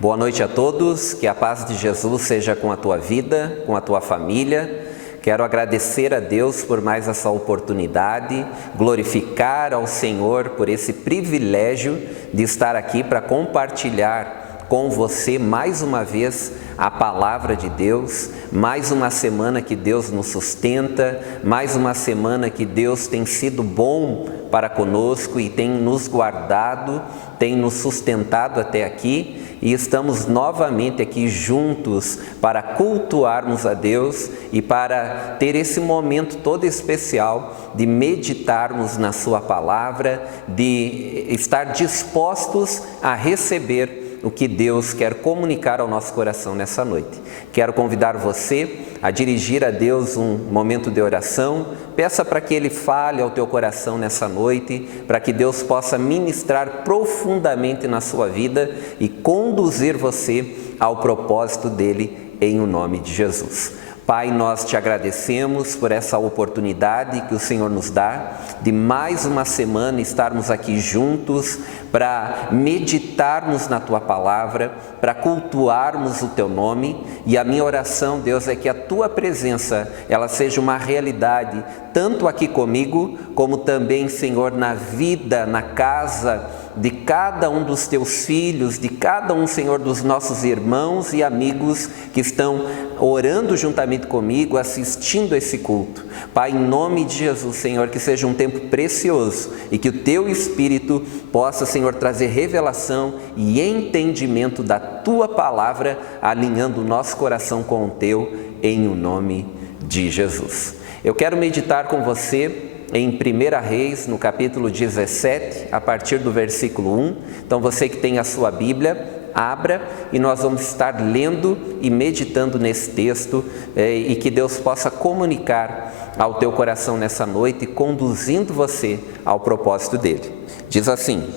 Boa noite a todos, que a paz de Jesus seja com a tua vida, com a tua família. Quero agradecer a Deus por mais essa oportunidade, glorificar ao Senhor por esse privilégio de estar aqui para compartilhar com você mais uma vez a palavra de Deus, mais uma semana que Deus nos sustenta, mais uma semana que Deus tem sido bom para conosco e tem nos guardado, tem nos sustentado até aqui, e estamos novamente aqui juntos para cultuarmos a Deus e para ter esse momento todo especial de meditarmos na sua palavra, de estar dispostos a receber o que Deus quer comunicar ao nosso coração nessa noite. Quero convidar você a dirigir a Deus um momento de oração. Peça para que Ele fale ao teu coração nessa noite, para que Deus possa ministrar profundamente na sua vida e conduzir você ao propósito dEle em o nome de Jesus. Pai, nós te agradecemos por essa oportunidade que o Senhor nos dá de mais uma semana estarmos aqui juntos para meditarmos na Tua Palavra, para cultuarmos o Teu nome, e a minha oração, Deus, é que a Tua presença, ela seja uma realidade, tanto aqui comigo, como também, Senhor, na vida, na casa de cada um dos Teus filhos, de cada um, Senhor, dos nossos irmãos e amigos que estão orando juntamente comigo, assistindo esse culto. Pai, em nome de Jesus, Senhor, que seja um tempo precioso e que o Teu Espírito possa, Senhor, trazer revelação e entendimento da Tua Palavra, alinhando o nosso coração com o Teu, em o nome de Jesus. Eu quero meditar com você em 1 Reis, no capítulo 17, a partir do versículo 1. Então, você que tem a sua Bíblia, abra e nós vamos estar lendo e meditando nesse texto e que Deus possa comunicar ao teu coração nessa noite, conduzindo você ao propósito dele. Diz assim,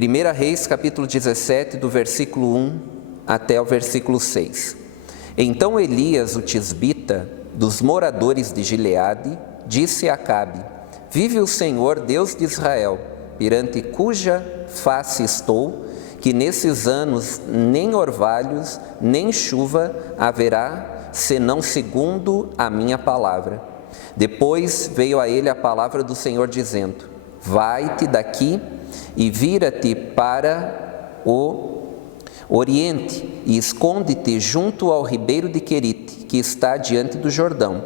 1 Reis, capítulo 17, do versículo 1 até o versículo 6. Então Elias, o tisbita, dos moradores de Gileade, disse a Acabe: vive o Senhor, Deus de Israel, perante cuja face estou, que nesses anos nem orvalhos, nem chuva haverá, senão segundo a minha palavra. Depois veio a ele a palavra do Senhor, dizendo: vai-te daqui e vira-te para o Oriente, e esconde-te junto ao ribeiro de Querite, que está diante do Jordão.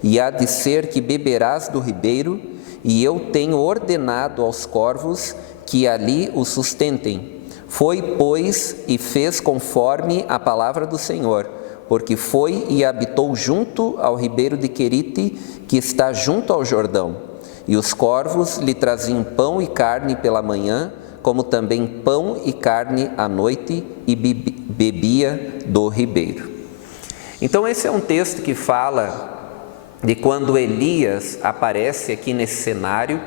E há de ser que beberás do ribeiro, e eu tenho ordenado aos corvos que ali o sustentem. Foi, pois, e fez conforme a palavra do Senhor, porque foi e habitou junto ao ribeiro de Querite, que está junto ao Jordão. E os corvos lhe traziam pão e carne pela manhã, como também pão e carne à noite, e bebia do ribeiro. Então esse é um texto que fala de quando Elias aparece aqui nesse cenário,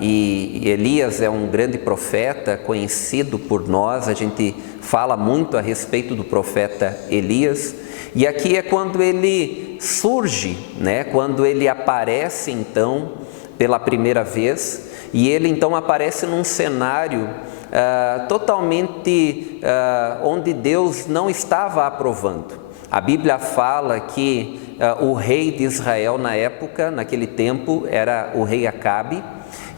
e Elias é um grande profeta, conhecido por nós, a gente fala muito a respeito do profeta Elias, e aqui é quando ele surge, né? Quando ele aparece então pela primeira vez, e ele então aparece num cenário totalmente onde Deus não estava aprovando. A Bíblia fala que o rei de Israel na época, naquele tempo, era o rei Acabe,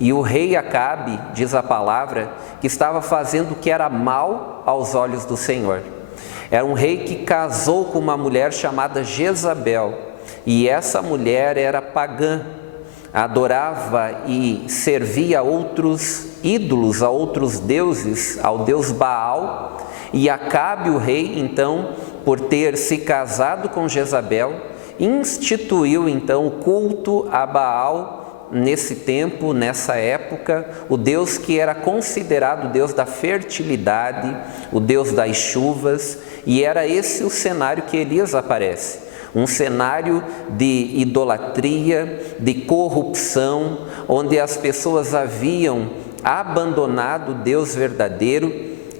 e o rei Acabe, diz a palavra, que estava fazendo o que era mal aos olhos do Senhor. Era um rei que casou com uma mulher chamada Jezabel, e essa mulher era pagã, adorava e servia a outros ídolos, a outros deuses, ao deus Baal, e Acabe, o rei, então, por ter se casado com Jezabel, instituiu então o culto a Baal nesse tempo, nessa época, o Deus que era considerado o Deus da fertilidade, o Deus das chuvas, e era esse o cenário que Elias aparece. Um cenário de idolatria, de corrupção, onde as pessoas haviam abandonado o Deus verdadeiro,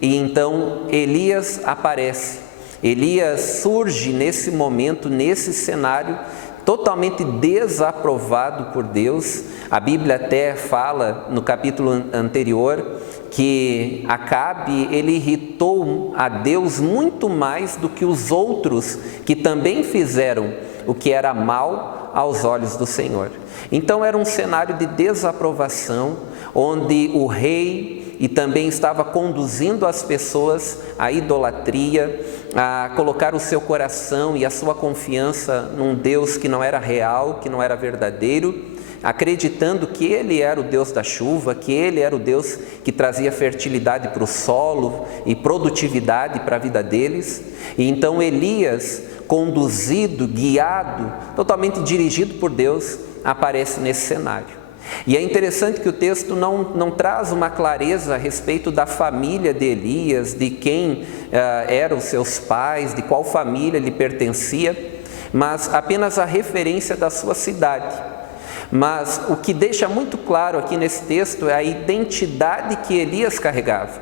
e então Elias aparece. Elias surge nesse momento, nesse cenário, totalmente desaprovado por Deus. A Bíblia até fala no capítulo anterior que Acabe, ele irritou a Deus muito mais do que os outros que também fizeram o que era mal aos olhos do Senhor. Então era um cenário de desaprovação, onde o rei e também estava conduzindo as pessoas à idolatria, a colocar o seu coração e a sua confiança num Deus que não era real, que não era verdadeiro, acreditando que Ele era o Deus da chuva, que Ele era o Deus que trazia fertilidade para o solo e produtividade para a vida deles. E então Elias, conduzido, guiado, totalmente dirigido por Deus, aparece nesse cenário. E é interessante que o texto não traz uma clareza a respeito da família de Elias, de quem eram os seus pais, de qual família ele pertencia, mas apenas a referência da sua cidade. Mas o que deixa muito claro aqui nesse texto é a identidade que Elias carregava.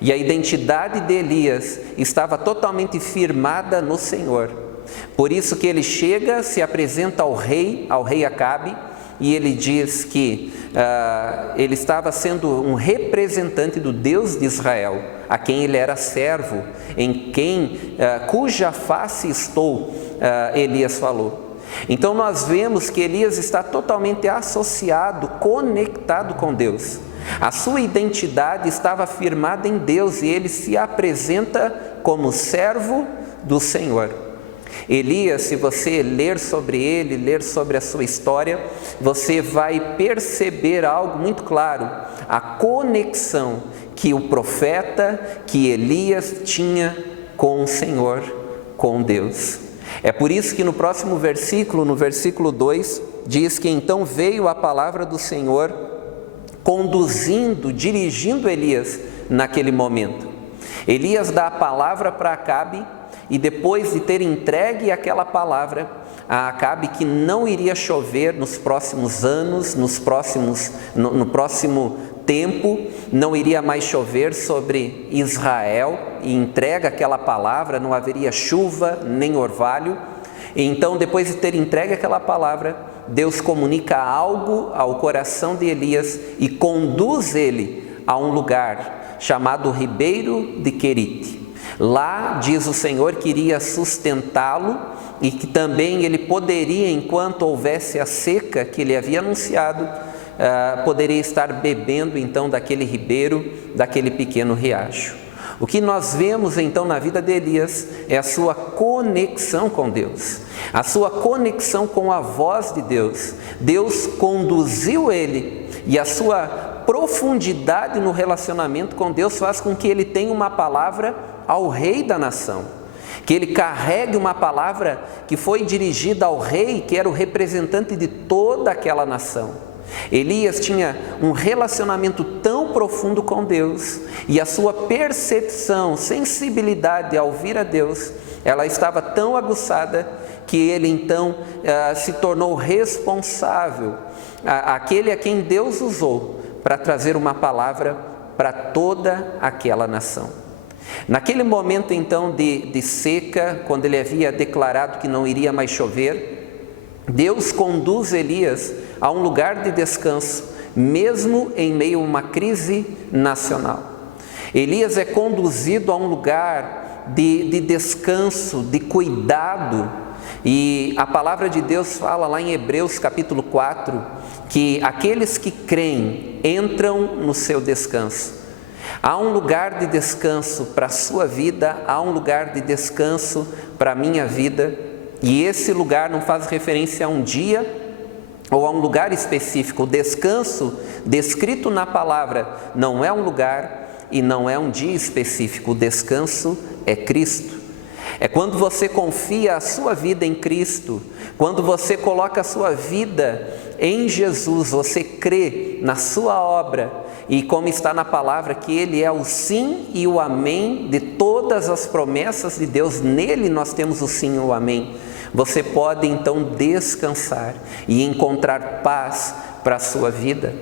E a identidade de Elias estava totalmente firmada no Senhor. Por isso que ele chega, se apresenta ao rei Acabe, e ele diz que ele estava sendo um representante do Deus de Israel, a quem ele era servo, cuja face estou, Elias falou. Então nós vemos que Elias está totalmente associado, conectado com Deus. A sua identidade estava firmada em Deus e ele se apresenta como servo do Senhor. Elias, se você ler sobre ele, ler sobre a sua história, você vai perceber algo muito claro, a conexão que o profeta, que Elias tinha com o Senhor, com Deus. É por isso que no próximo versículo, no versículo 2, diz que então veio a palavra do Senhor dirigindo Elias naquele momento. Elias dá a palavra para Acabe e depois de ter entregue aquela palavra a Acabe que não iria chover nos próximos anos, no próximo tempo, não iria mais chover sobre Israel, e entrega aquela palavra, não haveria chuva nem orvalho. E então, depois de ter entregue aquela palavra, Deus comunica algo ao coração de Elias e conduz ele a um lugar chamado Ribeiro de Querite. Lá, diz o Senhor, que iria sustentá-lo e que também ele poderia, enquanto houvesse a seca que ele havia anunciado, poderia estar bebendo então daquele ribeiro, daquele pequeno riacho. O que nós vemos então na vida de Elias é a sua conexão com Deus, a sua conexão com a voz de Deus. Deus conduziu ele e a sua profundidade no relacionamento com Deus faz com que ele tenha uma palavra ao rei da nação, que ele carregue uma palavra que foi dirigida ao rei, que era o representante de toda aquela nação. Elias tinha um relacionamento tão profundo com Deus e a sua percepção, sensibilidade ao ouvir a Deus, ela estava tão aguçada que ele então se tornou responsável, aquele a quem Deus usou para trazer uma palavra para toda aquela nação. Naquele momento então de seca, quando ele havia declarado que não iria mais chover, Deus conduz Elias a um lugar de descanso, mesmo em meio a uma crise nacional. Elias é conduzido a um lugar de descanso, de cuidado, e a palavra de Deus fala lá em Hebreus capítulo 4, que aqueles que creem entram no seu descanso. Há um lugar de descanso para a sua vida, há um lugar de descanso para a minha vida, e esse lugar não faz referência a um dia ou a um lugar específico. O descanso descrito na palavra não é um lugar e não é um dia específico. O descanso é Cristo. É quando você confia a sua vida em Cristo, quando você coloca a sua vida em Jesus, você crê na sua obra e, como está na palavra, que Ele é o sim e o amém de todas as promessas de Deus. Nele nós temos o sim e o amém. Você pode então descansar e encontrar paz para a sua vida.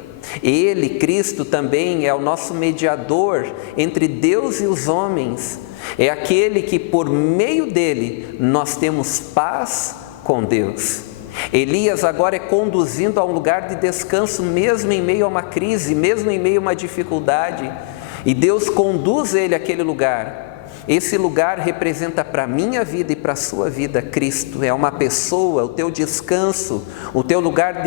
Ele, Cristo, também é o nosso mediador entre Deus e os homens. É aquele que por meio dele nós temos paz com Deus. Elias agora é conduzido a um lugar de descanso, mesmo em meio a uma crise, mesmo em meio a uma dificuldade. E Deus conduz ele àquele lugar. Esse lugar representa para a minha vida e para a sua vida Cristo. É uma pessoa, o teu descanso, o teu lugar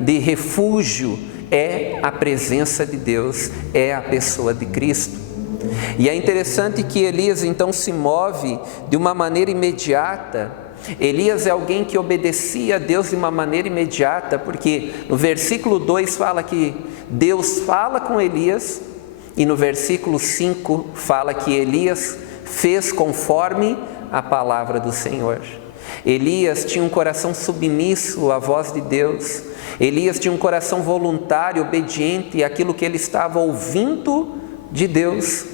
de refúgio é a presença de Deus, é a pessoa de Cristo. E é interessante que Elias então se move de uma maneira imediata. Elias é alguém que obedecia a Deus de uma maneira imediata, porque no versículo 2 fala que Deus fala com Elias, e no versículo 5 fala que Elias fez conforme a palavra do Senhor. Elias tinha um coração submisso à voz de Deus. Elias tinha um coração voluntário, obediente àquilo que ele estava ouvindo de Deus.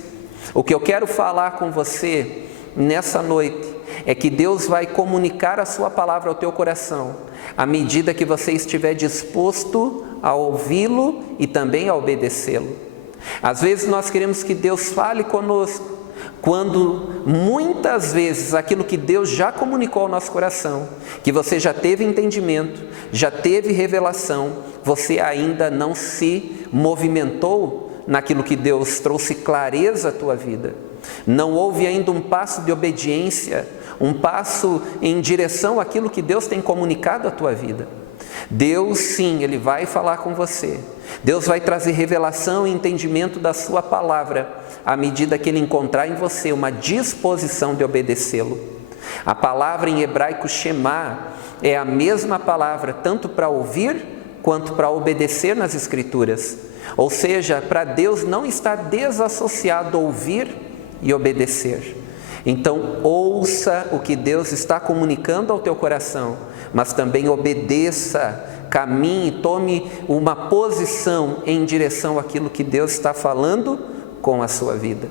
O que eu quero falar com você nessa noite é que Deus vai comunicar a sua palavra ao teu coração, à medida que você estiver disposto a ouvi-lo e também a obedecê-lo. Às vezes nós queremos que Deus fale conosco, quando muitas vezes aquilo que Deus já comunicou ao nosso coração, que você já teve entendimento, já teve revelação, você ainda não se movimentou naquilo que Deus trouxe clareza à tua vida. Não houve ainda um passo de obediência, um passo em direção àquilo que Deus tem comunicado à tua vida. Deus sim, Ele vai falar com você. Deus vai trazer revelação e entendimento da sua palavra, à medida que Ele encontrar em você uma disposição de obedecê-lo. A palavra em hebraico Shema é a mesma palavra tanto para ouvir quanto para obedecer nas Escrituras. Ou seja, para Deus não está desassociado ouvir e obedecer. Então ouça o que Deus está comunicando ao teu coração, mas também obedeça, caminhe, tome uma posição em direção àquilo que Deus está falando com a sua vida.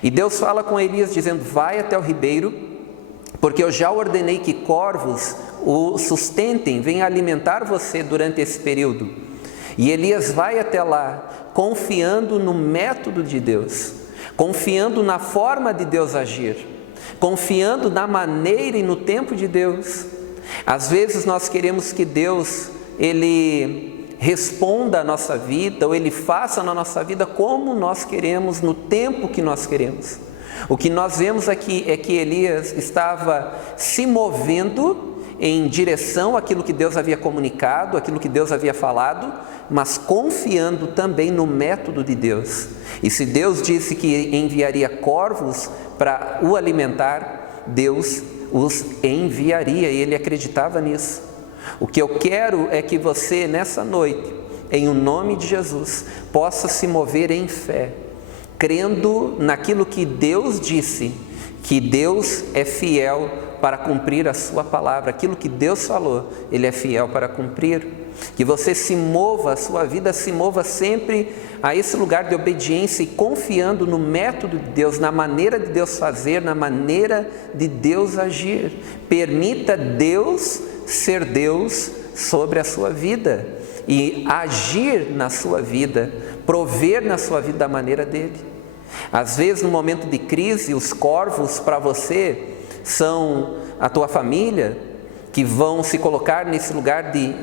E Deus fala com Elias dizendo: vai até o ribeiro, porque eu já ordenei que corvos o sustentem, venham alimentar você durante esse período. E Elias vai até lá, confiando no método de Deus, confiando na forma de Deus agir, confiando na maneira e no tempo de Deus. Às vezes nós queremos que Deus, Ele responda à nossa vida, ou Ele faça na nossa vida como nós queremos, no tempo que nós queremos. O que nós vemos aqui é que Elias estava se movendo em direção àquilo que Deus havia comunicado, àquilo que Deus havia falado, mas confiando também no método de Deus. E se Deus disse que enviaria corvos para o alimentar, Deus os enviaria, e ele acreditava nisso. O que eu quero é que você, nessa noite, em o nome de Jesus, possa se mover em fé, crendo naquilo que Deus disse, que Deus é fiel para cumprir a sua palavra. Aquilo que Deus falou, Ele é fiel para cumprir. Que você se mova, a sua vida se mova sempre a esse lugar de obediência e confiando no método de Deus, na maneira de Deus fazer, na maneira de Deus agir. Permita Deus ser Deus sobre a sua vida e agir na sua vida, prover na sua vida da maneira dele. Às vezes, no momento de crise, os corvos para você são a tua família, que vão se colocar nesse lugar de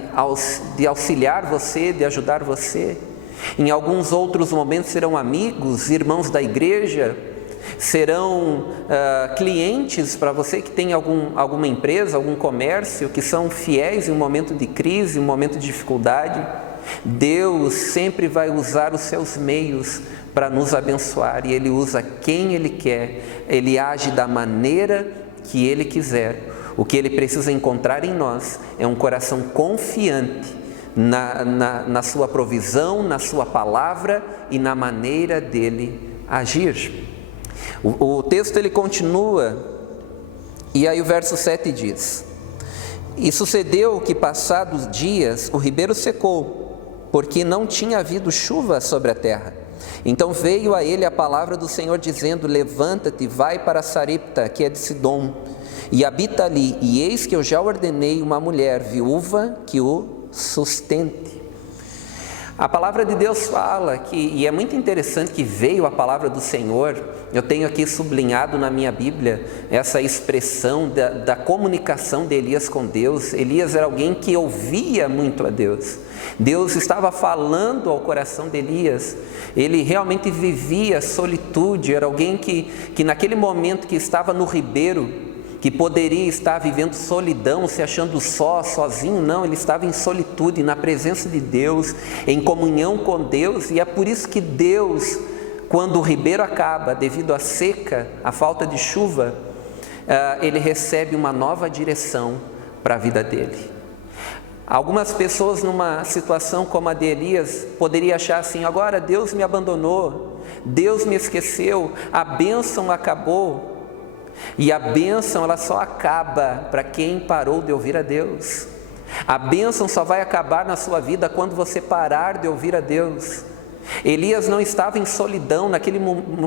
auxiliar você, de ajudar você. Em alguns outros momentos serão amigos, irmãos da igreja, serão clientes para você que tem alguma empresa, algum comércio, que são fiéis em um momento de crise, em um momento de dificuldade. Deus sempre vai usar os seus meios para nos abençoar, e Ele usa quem Ele quer, Ele age da maneira que Ele quiser. O que Ele precisa encontrar em nós é um coração confiante na sua provisão, na sua palavra e na maneira dEle agir. O texto ele continua, e aí o verso 7 diz: e sucedeu que, passados dias, o ribeiro secou, porque não tinha havido chuva sobre a terra. Então veio a ele a palavra do Senhor dizendo: levanta-te, vai para Sarepta, que é de Sidom, e habita ali, e eis que eu já ordenei uma mulher viúva que o sustente. A palavra de Deus fala que, e é muito interessante que veio a palavra do Senhor, eu tenho aqui sublinhado na minha Bíblia essa expressão da comunicação de Elias com Deus. Elias era alguém que ouvia muito a Deus. Deus estava falando ao coração de Elias, ele realmente vivia solitude, era alguém que naquele momento que estava no ribeiro, que poderia estar vivendo solidão, se achando só, sozinho, não, ele estava em solitude, na presença de Deus, em comunhão com Deus, e é por isso que Deus, quando o ribeiro acaba, devido à seca, à falta de chuva, ele recebe uma nova direção para a vida dele. Algumas pessoas numa situação como a de Elias, poderiam achar assim, agora Deus me abandonou, Deus me esqueceu, a bênção acabou. E a bênção ela só acaba para quem parou de ouvir a Deus. A bênção só vai acabar na sua vida quando você parar de ouvir a Deus. Elias não estava em solidão naquele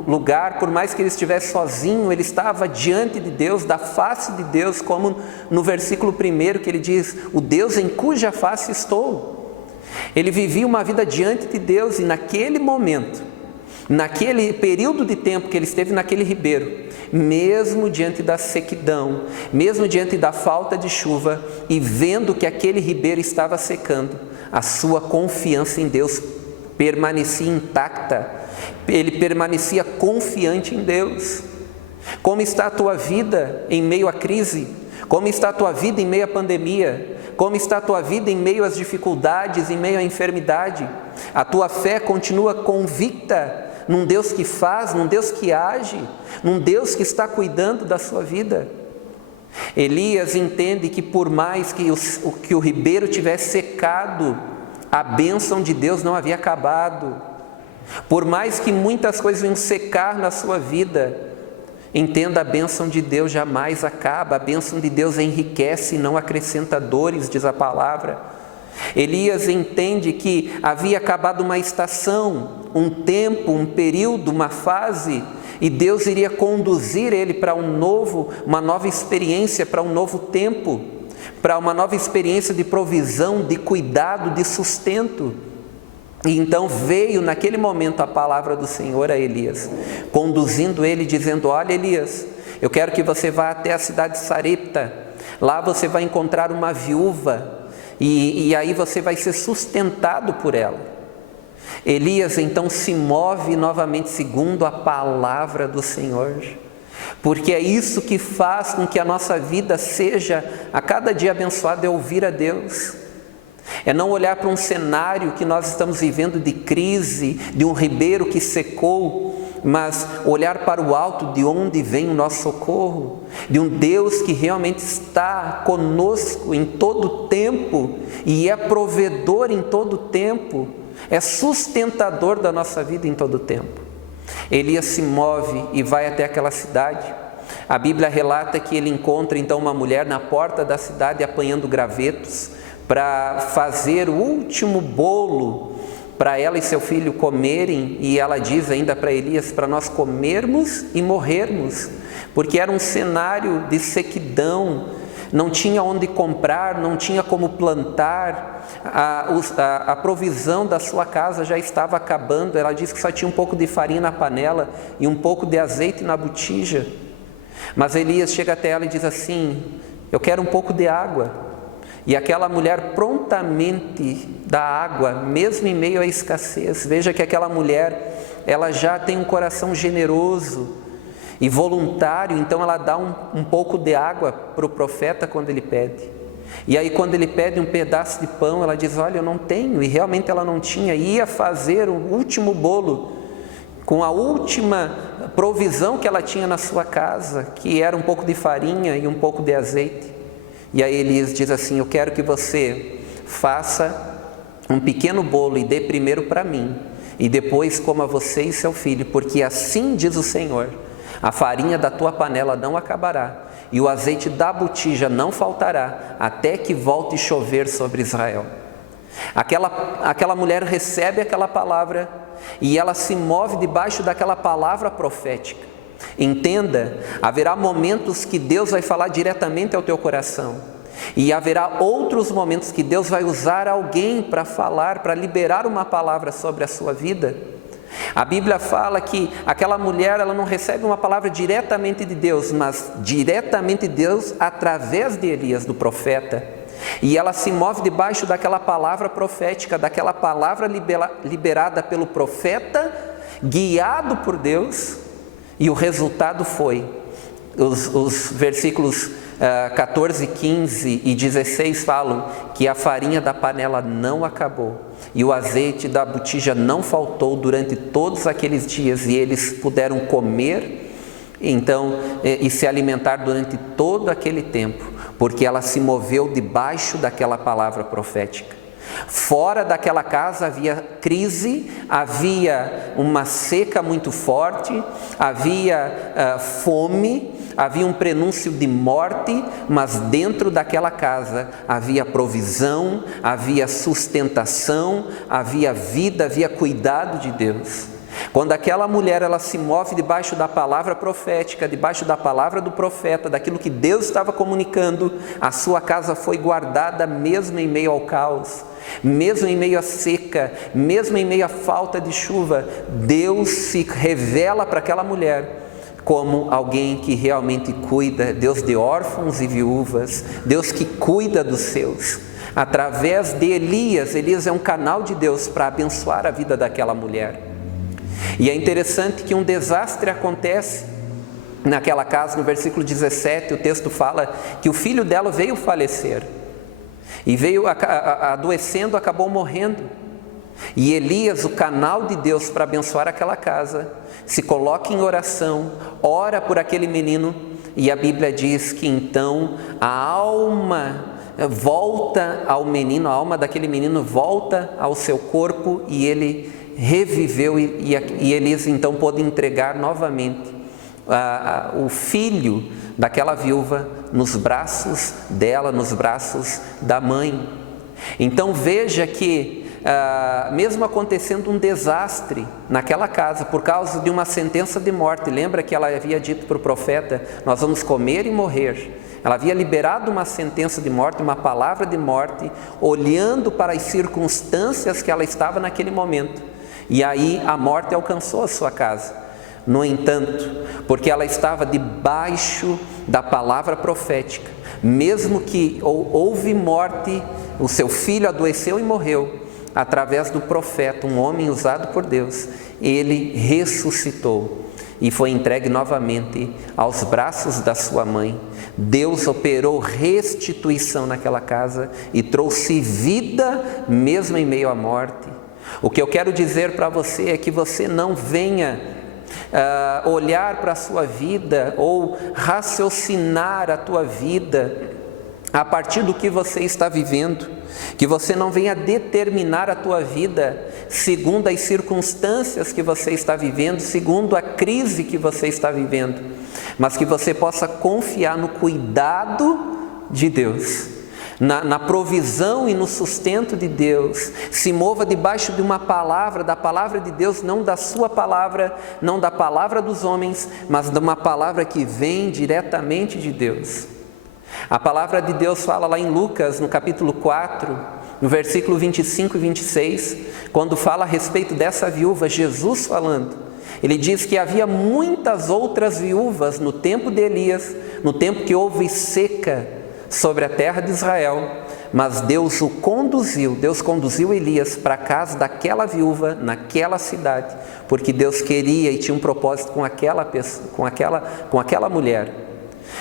lugar, por mais que ele estivesse sozinho, ele estava diante de Deus, da face de Deus, como no versículo 1 que ele diz, o Deus em cuja face estou. Ele vivia uma vida diante de Deus e naquele momento, naquele período de tempo que ele esteve naquele ribeiro, mesmo diante da sequidão, mesmo diante da falta de chuva e vendo que aquele ribeiro estava secando, a sua confiança em Deus permanecia intacta, ele permanecia confiante em Deus. Como está a tua vida em meio à crise? Como está a tua vida em meio à pandemia? Como está a tua vida em meio às dificuldades, em meio à enfermidade? A tua fé continua convicta num Deus que faz, num Deus que age, num Deus que está cuidando da sua vida? Elias entende que por mais que o ribeiro tivesse secado, a bênção de Deus não havia acabado. Por mais que muitas coisas venham secar na sua vida, entenda, a bênção de Deus jamais acaba, a bênção de Deus enriquece e não acrescenta dores, diz a palavra. Elias entende que havia acabado uma estação, um tempo, um período, uma fase, e Deus iria conduzir ele para uma nova experiência, para um novo tempo, para uma nova experiência de provisão, de cuidado, de sustento. E então veio naquele momento a palavra do Senhor a Elias, conduzindo ele, dizendo, olha Elias, eu quero que você vá até a cidade de Sarepta, lá você vai encontrar uma viúva, e aí você vai ser sustentado por ela. Elias então se move novamente segundo a palavra do Senhor, porque é isso que faz com que a nossa vida seja a cada dia abençoada, é ouvir a Deus. É não olhar para um cenário que nós estamos vivendo de crise, de um ribeiro que secou, mas olhar para o alto de onde vem o nosso socorro, de um Deus que realmente está conosco em todo o tempo e é provedor em todo o tempo, é sustentador da nossa vida em todo o tempo. Elias se move e vai até aquela cidade. A Bíblia relata que ele encontra então uma mulher na porta da cidade apanhando gravetos para fazer o último bolo para ela e seu filho comerem, e ela diz ainda para Elias, para nós comermos e morrermos, porque era um cenário de sequidão, não tinha onde comprar, não tinha como plantar, a provisão da sua casa já estava acabando. Ela diz que só tinha um pouco de farinha na panela e um pouco de azeite na botija, mas Elias chega até ela e diz assim, eu quero um pouco de água. E aquela mulher prontamente dá água, mesmo em meio à escassez. Veja que aquela mulher, ela já tem um coração generoso e voluntário, então ela dá um pouco de água para o profeta quando ele pede. E aí quando ele pede um pedaço de pão, ela diz, olha, eu não tenho, e realmente ela não tinha, ia fazer o último bolo, com a última provisão que ela tinha na sua casa, que era um pouco de farinha e um pouco de azeite. E aí Elias diz assim, eu quero que você faça um pequeno bolo e dê primeiro para mim, e depois coma você e seu filho, porque assim diz o Senhor, a farinha da tua panela não acabará, e o azeite da botija não faltará, até que volte a chover sobre Israel. Aquela mulher recebe aquela palavra, e ela se move debaixo daquela palavra profética. Entenda, haverá momentos que Deus vai falar diretamente ao teu coração, E haverá outros momentos que Deus vai usar alguém para falar, para liberar uma palavra sobre a sua vida. A Bíblia fala que aquela mulher, ela não recebe uma palavra diretamente de Deus, mas diretamente de Deus através de Elias, do profeta. E ela se move debaixo daquela palavra profética, daquela palavra liberada pelo profeta, guiado por Deus, e o resultado foi, os versículos 14, 15 e 16 falam que a farinha da panela não acabou e o azeite da botija não faltou durante todos aqueles dias, e eles puderam comer então e se alimentar durante todo aquele tempo, porque ela se moveu debaixo daquela palavra profética. Fora daquela casa havia crise, havia uma seca muito forte, havia fome, havia um prenúncio de morte, mas dentro daquela casa havia provisão, havia sustentação, havia vida, havia cuidado de Deus. Quando aquela mulher, ela se move debaixo da palavra profética, debaixo da palavra do profeta, daquilo que Deus estava comunicando, a sua casa foi guardada mesmo em meio ao caos, mesmo em meio à seca, mesmo em meio à falta de chuva. Deus se revela para aquela mulher como alguém que realmente cuida, Deus de órfãos e viúvas, Deus que cuida dos seus. Através de Elias, Elias é um canal de Deus para abençoar a vida daquela mulher. E é interessante que um desastre acontece naquela casa. No versículo 17, o texto fala que o filho dela veio falecer, e veio adoecendo, acabou morrendo. E Elias, o canal de Deus para abençoar aquela casa, se coloca em oração, ora por aquele menino, e a Bíblia diz que então a alma volta ao menino, a alma daquele menino volta ao seu corpo, e ele reviveu, e Elias então pôde entregar novamente o filho daquela viúva nos braços dela, nos braços da mãe. Então veja que mesmo acontecendo um desastre naquela casa por causa de uma sentença de morte, lembra que ela havia dito para o profeta: nós vamos comer e morrer. Ela havia liberado uma sentença de morte, uma palavra de morte, olhando para as circunstâncias que ela estava naquele momento. E aí a morte alcançou a sua casa. No entanto, porque ela estava debaixo da palavra profética, mesmo que houve morte, o seu filho adoeceu e morreu, através do profeta, um homem usado por Deus, ele ressuscitou e foi entregue novamente aos braços da sua mãe. Deus operou restituição naquela casa e trouxe vida mesmo em meio à morte. O que eu quero dizer para você é que você não venha olhar para a sua vida ou raciocinar a tua vida a partir do que você está vivendo, que você não venha determinar a tua vida segundo as circunstâncias que você está vivendo, segundo a crise que você está vivendo, mas que você possa confiar no cuidado de Deus, na provisão e no sustento de Deus. Se mova debaixo de uma palavra, da palavra de Deus, não da sua palavra, não da palavra dos homens, mas de uma palavra que vem diretamente de Deus. A palavra de Deus fala lá em Lucas, no capítulo 4, no versículo 25 e 26, quando fala a respeito dessa viúva, Jesus falando, ele diz que havia muitas outras viúvas no tempo de Elias, no tempo que houve seca sobre a terra de Israel, mas Deus conduziu Elias para a casa daquela viúva, naquela cidade, porque Deus queria e tinha um propósito com aquela pessoa, com aquela mulher.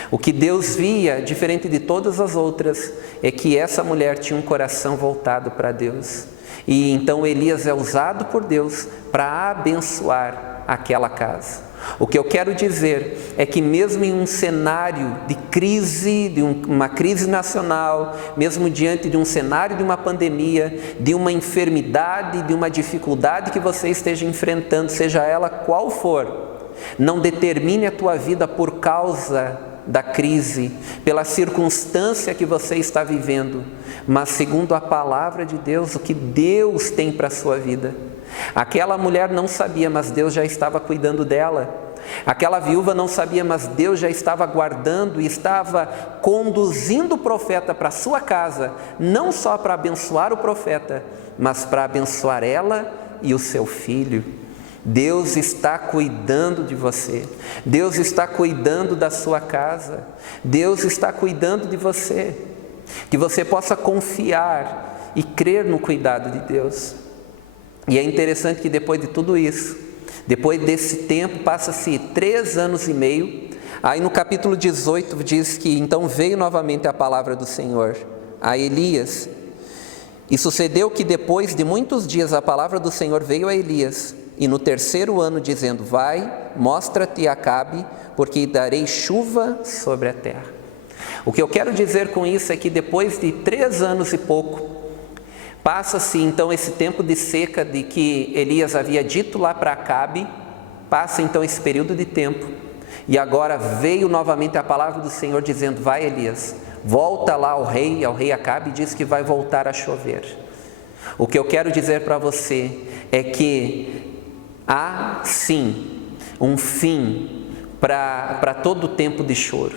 O que Deus via, diferente de todas as outras, é que essa mulher tinha um coração voltado para Deus. E então Elias é usado por Deus para abençoar aquela casa. O que eu quero dizer é que mesmo em um cenário de crise, uma crise nacional, mesmo diante de um cenário de uma pandemia, de uma enfermidade, de uma dificuldade que você esteja enfrentando, seja ela qual for, não determine a tua vida por causa da crise, pela circunstância que você está vivendo, mas segundo a palavra de Deus, o que Deus tem para a sua vida. Aquela mulher não sabia, mas Deus já estava cuidando dela. Aquela viúva não sabia, mas Deus já estava guardando e estava conduzindo o profeta para sua casa, não só para abençoar o profeta, mas para abençoar ela e o seu filho. Deus está cuidando de você, Deus está cuidando da sua casa, Deus está cuidando de você, que você possa confiar e crer no cuidado de Deus. E é interessante que depois de tudo isso, depois desse tempo, passa-se 3 anos e meio, aí no capítulo 18 diz que então veio novamente a palavra do Senhor a Elias, e sucedeu que depois de muitos dias a palavra do Senhor veio a Elias, e no 3º ano dizendo: vai, mostra-te a Acabe, porque darei chuva sobre a terra. O que eu quero dizer com isso é que depois de 3 anos e pouco, passa-se então esse tempo de seca de que Elias havia dito lá para Acabe, passa então esse período de tempo, e agora veio novamente a palavra do Senhor dizendo: vai, Elias, volta lá ao rei Acabe, e diz que vai voltar a chover. O que eu quero dizer para você é que há sim um fim para todo o tempo de choro.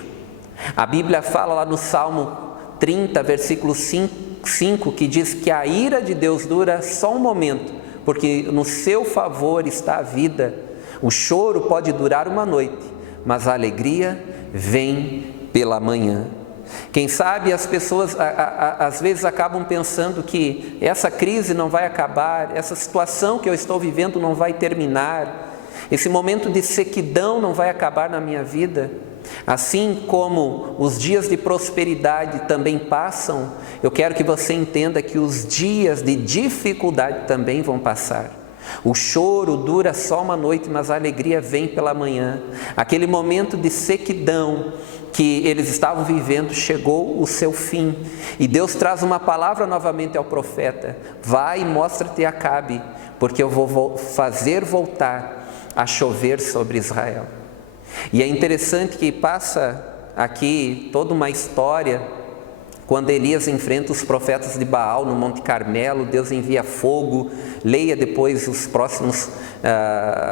A Bíblia fala lá no Salmo 30, versículo 5, que diz que a ira de Deus dura só um momento, porque no seu favor está a vida. O choro pode durar uma noite, mas a alegria vem pela manhã. Quem sabe as pessoas às vezes acabam pensando que essa crise não vai acabar, essa situação que eu estou vivendo não vai terminar, esse momento de sequidão não vai acabar na minha vida. Assim como os dias de prosperidade também passam, eu quero que você entenda que os dias de dificuldade também vão passar. O choro dura só uma noite, mas a alegria vem pela manhã. Aquele momento de sequidão que eles estavam vivendo chegou o seu fim. E Deus traz uma palavra novamente ao profeta: vai e mostra-te a Acabe, porque eu vou fazer voltar a chover sobre Israel. E é interessante que passa aqui toda uma história, quando Elias enfrenta os profetas de Baal no Monte Carmelo, Deus envia fogo. Leia depois os próximos,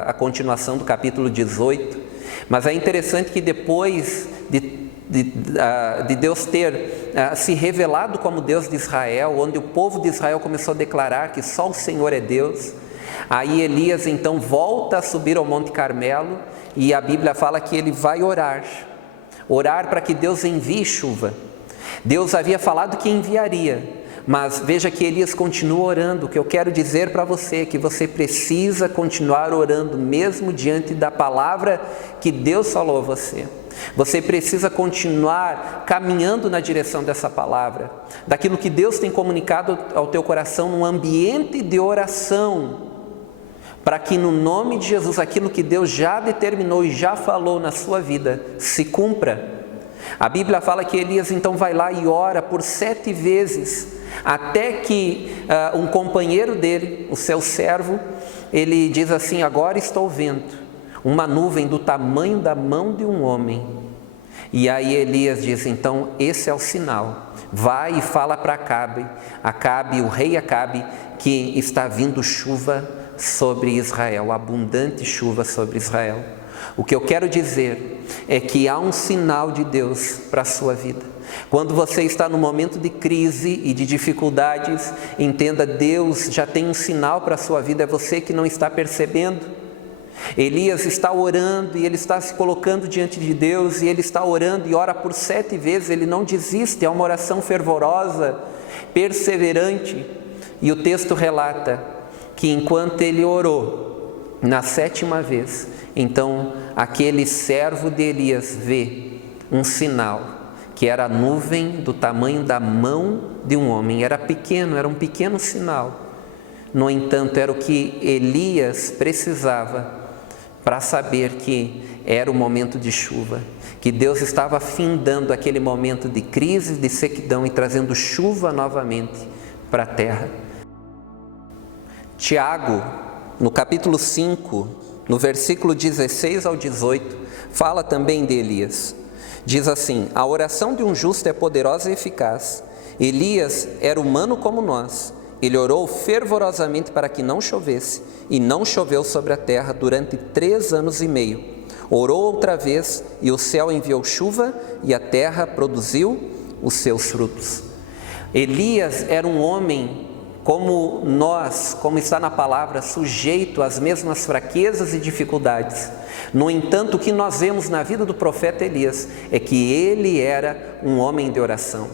a continuação do capítulo 18. Mas é interessante que depois de Deus ter se revelado como Deus de Israel, onde o povo de Israel começou a declarar que só o Senhor é Deus, aí Elias então volta a subir ao Monte Carmelo, e a Bíblia fala que ele vai orar para que Deus envie chuva. Deus havia falado que enviaria, mas veja que Elias continua orando. O que eu quero dizer para você é que você precisa continuar orando, mesmo diante da palavra que Deus falou a você. Você precisa continuar caminhando na direção dessa palavra, daquilo que Deus tem comunicado ao teu coração, num ambiente de oração, para que no nome de Jesus aquilo que Deus já determinou e já falou na sua vida se cumpra. A Bíblia fala que Elias então vai lá e ora por 7 vezes, até que um companheiro dele, o seu servo, ele diz assim: agora estou vendo uma nuvem do tamanho da mão de um homem. E aí Elias diz: então esse é o sinal, vai e fala para Acabe, o rei Acabe, que está vindo chuva sobre Israel, abundante chuva sobre Israel. O que eu quero dizer é que há um sinal de Deus para a sua vida. Quando você está no momento de crise e de dificuldades, entenda, Deus já tem um sinal para a sua vida, é você que não está percebendo. Elias está orando e ele está se colocando diante de Deus, e ele está orando e ora por 7 vezes, ele não desiste, é uma oração fervorosa, perseverante. E o texto relata que enquanto ele orou, na 7ª vez, então aquele servo de Elias vê um sinal, que era a nuvem do tamanho da mão de um homem. Era pequeno, era um pequeno sinal. No entanto, era o que Elias precisava para saber que era o momento de chuva, que Deus estava findando aquele momento de crise, de sequidão, e trazendo chuva novamente para a terra. Tiago, no capítulo 5, no versículo 16 ao 18, fala também de Elias. Diz assim: a oração de um justo é poderosa e eficaz. Elias era humano como nós. Ele orou fervorosamente para que não chovesse, e não choveu sobre a terra durante 3 anos e meio. Orou outra vez e o céu enviou chuva e a terra produziu os seus frutos. Elias era um homem como nós, como está na palavra, sujeito às mesmas fraquezas e dificuldades. No entanto, o que nós vemos na vida do profeta Elias é que ele era um homem de oração.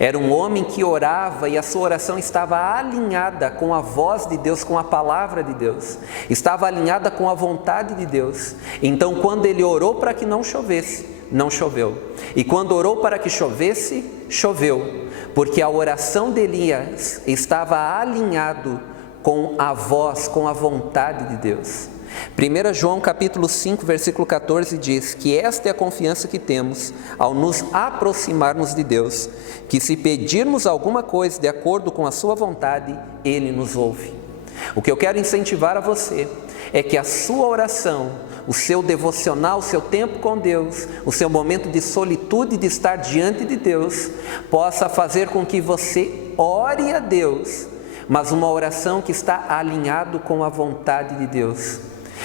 Era um homem que orava e a sua oração estava alinhada com a voz de Deus, com a palavra de Deus. Estava alinhada com a vontade de Deus. Então, quando ele orou para que não chovesse, não choveu. E quando orou para que chovesse, choveu. Porque a oração de Elias estava alinhado com a voz, com a vontade de Deus. 1 João capítulo 5, versículo 14 diz que esta é a confiança que temos ao nos aproximarmos de Deus, que se pedirmos alguma coisa de acordo com a sua vontade, Ele nos ouve. O que eu quero incentivar a você é que a sua oração, o seu devocional, o seu tempo com Deus, o seu momento de solitude de estar diante de Deus, possa fazer com que você ore a Deus, mas uma oração que está alinhado com a vontade de Deus.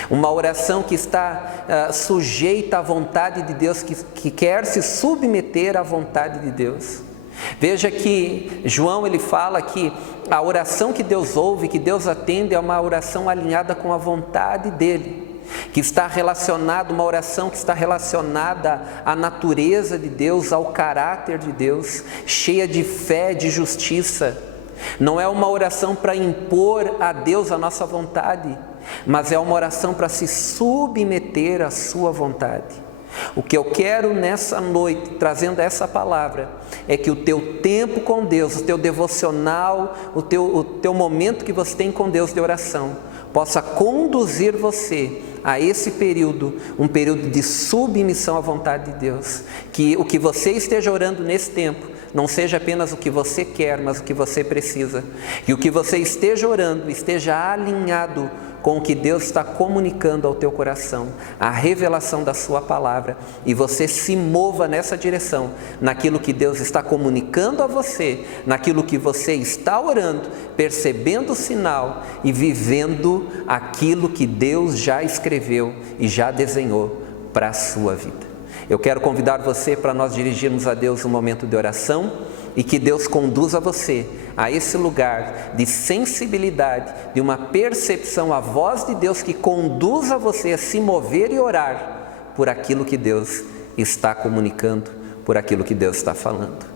Uma oração que está sujeita à vontade de Deus, que quer se submeter à vontade de Deus. Veja que João ele fala que a oração que Deus ouve, que Deus atende, é uma oração alinhada com a vontade dEle, que está relacionada, uma oração que está relacionada à natureza de Deus, ao caráter de Deus, cheia de fé, de justiça. Não é uma oração para impor a Deus a nossa vontade, mas é uma oração para se submeter à sua vontade. O que eu quero nessa noite, trazendo essa palavra, é que o teu tempo com Deus, o teu devocional, o teu momento que você tem com Deus de oração, possa conduzir você a esse período, um período de submissão à vontade de Deus. Que o que você esteja orando nesse tempo não seja apenas o que você quer, mas o que você precisa. Que o que você esteja orando esteja alinhado com o que Deus está comunicando ao teu coração, a revelação da sua palavra, e você se mova nessa direção, naquilo que Deus está comunicando a você, naquilo que você está orando, percebendo o sinal e vivendo aquilo que Deus já escreveu e já desenhou para a sua vida. Eu quero convidar você para nós dirigirmos a Deus um momento de oração e que Deus conduza você a esse lugar de sensibilidade, de uma percepção à voz de Deus que conduza você a se mover e orar por aquilo que Deus está comunicando, por aquilo que Deus está falando.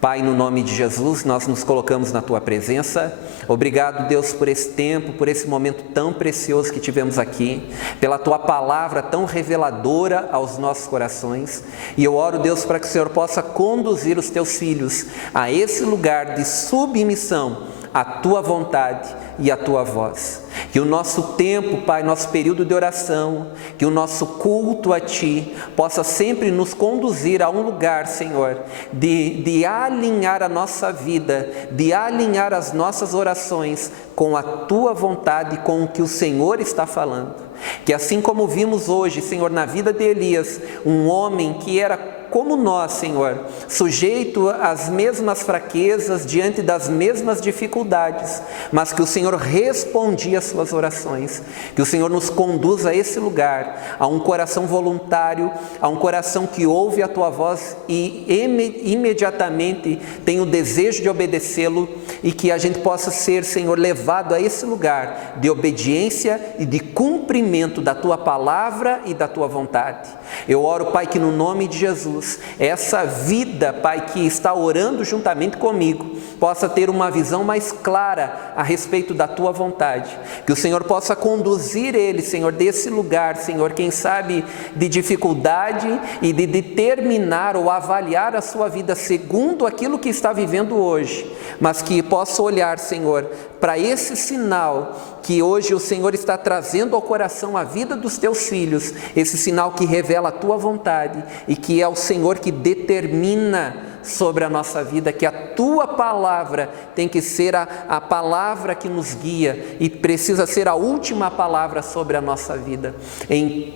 Pai, no nome de Jesus, nós nos colocamos na Tua presença. Obrigado, Deus, por esse tempo, por esse momento tão precioso que tivemos aqui, pela Tua palavra tão reveladora aos nossos corações. E eu oro, Deus, para que o Senhor possa conduzir os Teus filhos a esse lugar de submissão à Tua vontade e à Tua voz. Que o nosso tempo, Pai, nosso período de oração, que o nosso culto a Ti possa sempre nos conduzir a um lugar, Senhor, de alinhar a nossa vida, de alinhar as nossas orações com a Tua vontade, com o que o Senhor está falando. Que assim como vimos hoje, Senhor, na vida de Elias, um homem que era como nós, Senhor, sujeito às mesmas fraquezas, diante das mesmas dificuldades, mas que o Senhor respondia às suas orações. Que o Senhor nos conduza a esse lugar, a um coração voluntário, a um coração que ouve a Tua voz e imediatamente tem o desejo de obedecê-lo, e que a gente possa ser, Senhor, levado a esse lugar de obediência e de cumprimento da Tua palavra e da Tua vontade. Eu oro, Pai, que no nome de Jesus, essa vida, Pai, que está orando juntamente comigo, possa ter uma visão mais clara a respeito da Tua vontade. Que o Senhor possa conduzir ele, Senhor, desse lugar, Senhor, quem sabe de dificuldade e de determinar ou avaliar a sua vida segundo aquilo que está vivendo hoje, mas que possa olhar, Senhor, para esse sinal que hoje o Senhor está trazendo ao coração a vida dos Teus filhos, esse sinal que revela a Tua vontade e que é o Senhor que determina sobre a nossa vida, que a Tua palavra tem que ser a palavra que nos guia e precisa ser a última palavra sobre a nossa vida.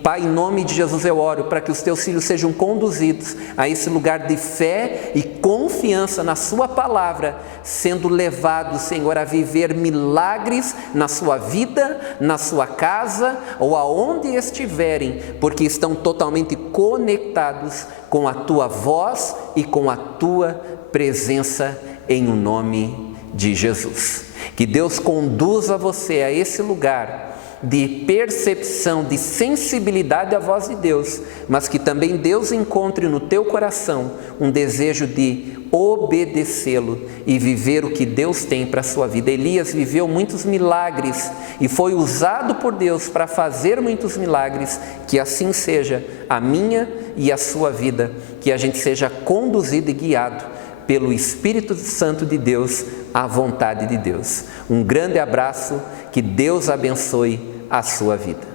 Pai, em nome de Jesus eu oro para que os Teus filhos sejam conduzidos a esse lugar de fé e confiança confiança na sua palavra, sendo levados, Senhor, a viver milagres na sua vida, na sua casa ou aonde estiverem, porque estão totalmente conectados com a tua voz e com a tua presença, em o nome de Jesus. Que Deus conduza você a esse lugar de percepção, de sensibilidade à voz de Deus, mas que também Deus encontre no teu coração um desejo de obedecê-lo e viver o que Deus tem para a sua vida. Elias viveu muitos milagres e foi usado por Deus para fazer muitos milagres. Que assim seja a minha e a sua vida, que a gente seja conduzido e guiado pelo Espírito Santo de Deus, à vontade de Deus. Um grande abraço, que Deus abençoe a sua vida.